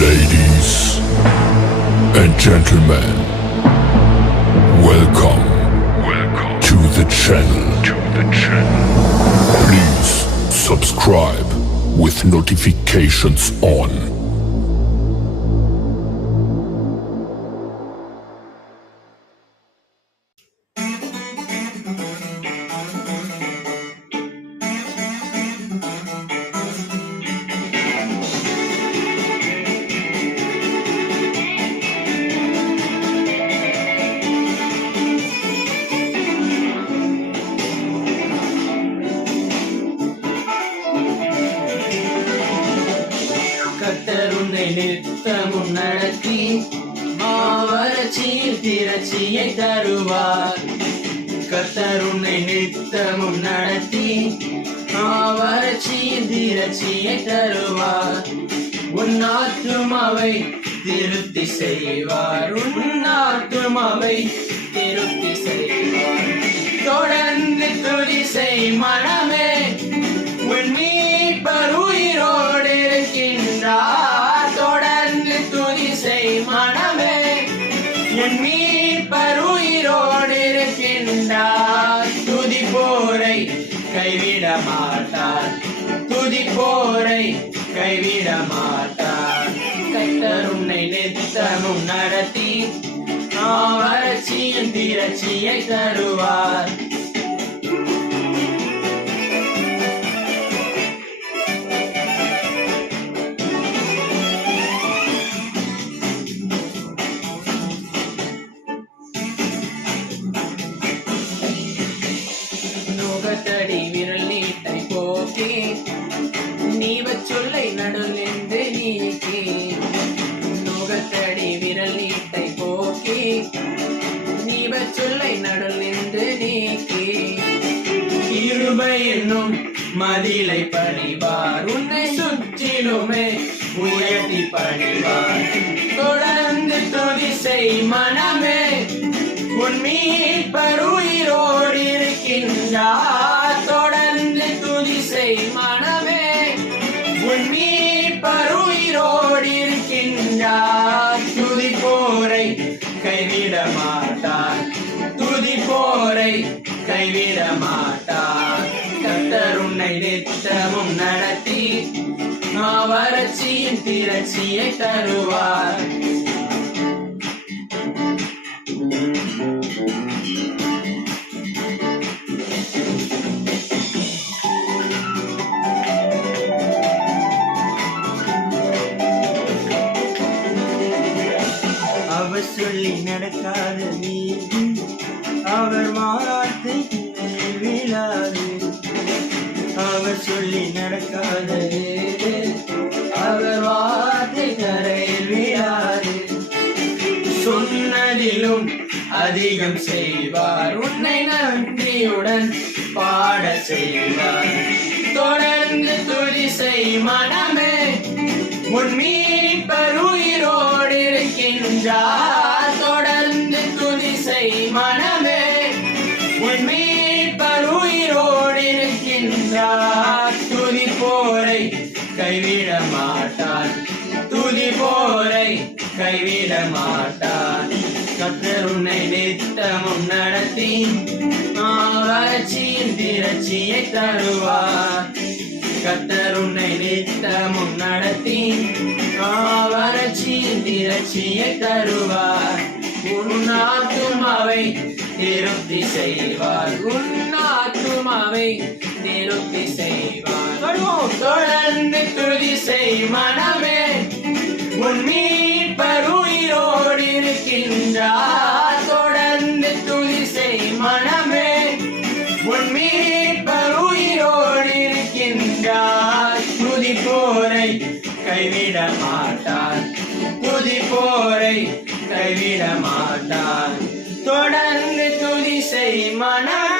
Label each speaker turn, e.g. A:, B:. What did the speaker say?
A: Ladies and gentlemen, welcome, welcome to the channel. To the channel. Please subscribe with notifications on.
B: கத்தர் உன்னை நித்தமும் நடத்தி மாவரட்சியில் திரட்சியை தருவார். கத்தர் உன்னை நித்தமும் நடத்தி மாவர திரட்சியை தருவார். உன் ஆத்துமாவை திருப்தி செய்வார். உன் ஆத்துமாவை திருப்தி செய்வார். தொடர்ந்து துதி செய் மனமே இசை மனமே. என் மீட்பருயிரோடு இருக்கின்றார். துதி போரை கைவிட மாட்டார். துதி போரை கைவிட மாட்டார். கத்தர் உன்னை நித்தமும் நடத்தி. வறட்சியின் திரட்சியை தருவார். சொல்லை நடுநின்று நீக்கி. கிருபை என்னும் மதிலை பணிவார். உன்னை சுற்றிலுமே உயர்த்தி பணிவார். தொடர்ந்து துதி செய் மனமே. உன் மீட்பர் இருக்கின்றார். தொடர்ந்து துதி செய் மனமே. உன் மீட்பர் இருக்கின்றார். துதி போரை கைவிட மாட்டார். போரை கைவிட மாட்டார். கத்தர் உன்னை நித்தமும் நடத்தி மாவரட்சியின் திரட்சியை தருவார். அவர் சொல்லி நடக்காத நீ அவர் மாறாத்து விழாது. அவர் சொல்லி நடக்காத. அவர் வார்த்தை தரையில் விழாது. சொன்னதிலும் அதிகம் செய்வார். உன்னை நன்றியுடன் பாட செய்வார். தொடர்ந்து துதி செய் மனமே. உன் பருயிரோடு இருக்கின்றார். தொடர்ந்து துதி செய் மனமே. கைவிட மாட்டார் கத்தர் உன்னை நித்தமும் நடத்தி வறட்சியின் திரட்சியை தருவார். கத்தர் உன்னை நித்தமும் நடத்தி வறட்சியின் திரட்சியை தருவார். உன் ஆத்துமாவை திருப்தி செய்வார். உன் ஆத்துமாவை திருப்தி செய்வார். தொடர்ந்து துதி செய் மனமே. உன் மீட்பர் இருக்கின்றார் போரை கைவிட மாட்டார். துதி போரை கைவிட மாட்டார். தொடர்ந்து துதி செய் மனமே